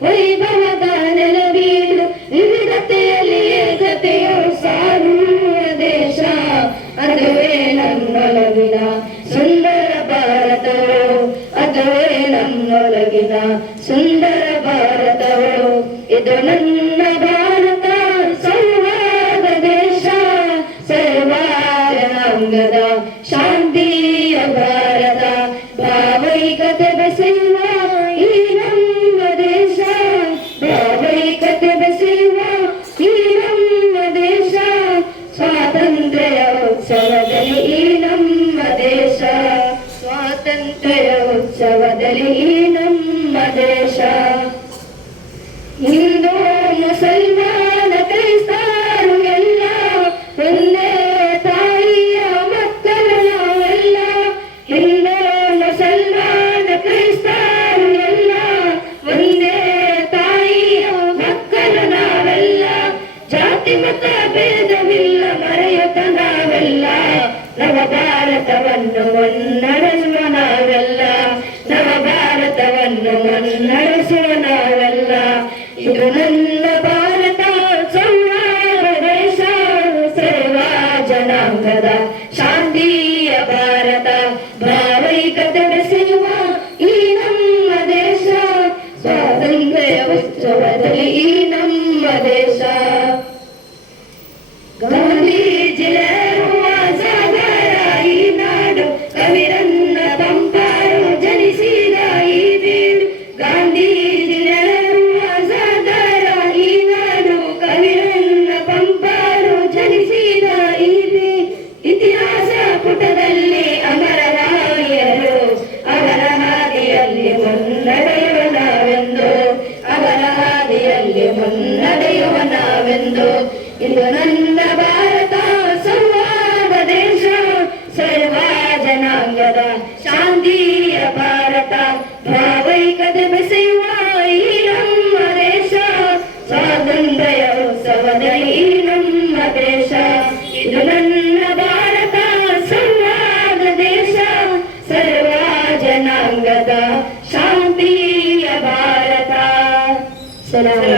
ವೈಭವದ ನೆಲವೀಡು ವಿವಿಧತೆಯಲ್ಲಿ ಏಕತೆಯು ಸಾರುವ ದೇಶ ಅದುವೇ ನನ್ನೊಳಗಿನ ಸುಂದರ ಭಾರತವು ಅದುವೇ ನನ್ನೊಳಗಿನ ಸುಂದರ ಭಾರತವು ಇದು ನನ್ನ ಭಾರತ ಸರ್ವಾದ ದೇಶ ಸರ್ವಾಂಗದ ಶಾಂತಿಯ ಭಾರತ ಭಾವೈಕತೆ ಬೆಸೆಯುವ ಈ ನಮ್ಮ ದೇಶ ಭಾವೈಕತೆ ಬೆಸೆಯುವ ಈ ನಮ್ಮ ದೇಶ ಸ್ವಾತಂತ್ರ್ಯ ಉತ್ಸವದಲ್ಲಿ ಈ ನಮ್ಮ ದೇಶ ಸ್ವಾತಂತ್ರ್ಯ ಉತ್ಸವದಲ್ಲಿ ಈ ನಮ್ಮ ದೇಶ ಹಿಂದೂ ಮುಸಲ್ಮಾನ ಕ್ರೈಸ್ತರು ಎಲ್ಲ ಒಂದೇ ತಾಯಿಯ ಮಕ್ಕಳು ನಾವೆಲ್ಲ ಹಿಂದೂ ಮುಸಲ್ಮಾನ ಕ್ರೈಸ್ತರು ಎಲ್ಲ ಒಂದೇ ತಾಯಿಯ ಮಕ್ಕಳು ನಾವೆಲ್ಲ ಜಾತಿ ಮತ ಭೇದವಿಲ್ಲ ಮರೆಯುತ್ತ ನಾವೆಲ್ಲ ನವ ಭಾರತವನ್ನು ಮುನ್ನಡೆಸುವ ನಾವೆಲ್ಲ ನವ ಭಾರತವನ್ನು ಮುನ್ನಡೆಸುವ ನಾವೆಲ್ಲ ಇದು ನನ್ನ ಭಾರತ ಸಂವಾದ ದೇಶ ಸೇವಾ ಜನಾಂಗದ ಶಾಂತಿಯ ಭಾರತ ಭಾವೈಕತೆ ಬೆಸೆಯುವ ಈ ನಮ್ಮ ದೇಶ ಸ್ವಾತಂತ್ರ್ಯ ಉತ್ಸವದಲ್ಲಿ ಈ ನಮ್ಮ ದೇಶ ಗಾಂಧೀಜಿಲೆರುವ ಸಾಗರ ಈ ನಾಡು ಕವಿರನ್ನ ಪಂಪಾರು ಜನಿಸಿದ ಈ ಬೀಡು ಗಾಂಧೀಜಿಲೆರುವ ಸಾಗರ ಈ ನಾಡು ಕವಿರನ್ನ ಪಂಪಾರು ಜನಿಸಿದ ಈ ಬೀಡು ಇತಿಹಾಸ ಪುಟದಲ್ಲಿ ಅಮರರಾಯರು ಅವರ ಹಾದಿಯಲ್ಲಿ ಮುನ್ನಡೆಯುವ ನಾವೆಂದು ಅವರ ಹಾದಿಯಲ್ಲಿ ಮುನ್ನಡೆಯುವ ನಾವೆಂದು ಇದು ನನ್ನ ಭಾರತ ಸಂವಾದ ದೇಶ ಸರ್ವ ಜನಾಂಗದ ಶಾಂತಿಯ ಭಾರತ ಭಾವೈಕತೆ ಬೆಸೆಯುವ ಈ ನಮ್ಮ ದೇಶ ಸ್ವಾತಂತ್ರ್ಯ ಉತ್ಸವದಲ್ಲಿ ಈ ನಮ್ಮ ದೇಶ ಇದು ನನ್ನ ಭಾರತ ಸಂವಾದ ದೇಶ ಸರ್ವ ಜನಾಂಗದ ಶಾಂತಿಯ ಭಾರತ. ಸಲಾಮ್.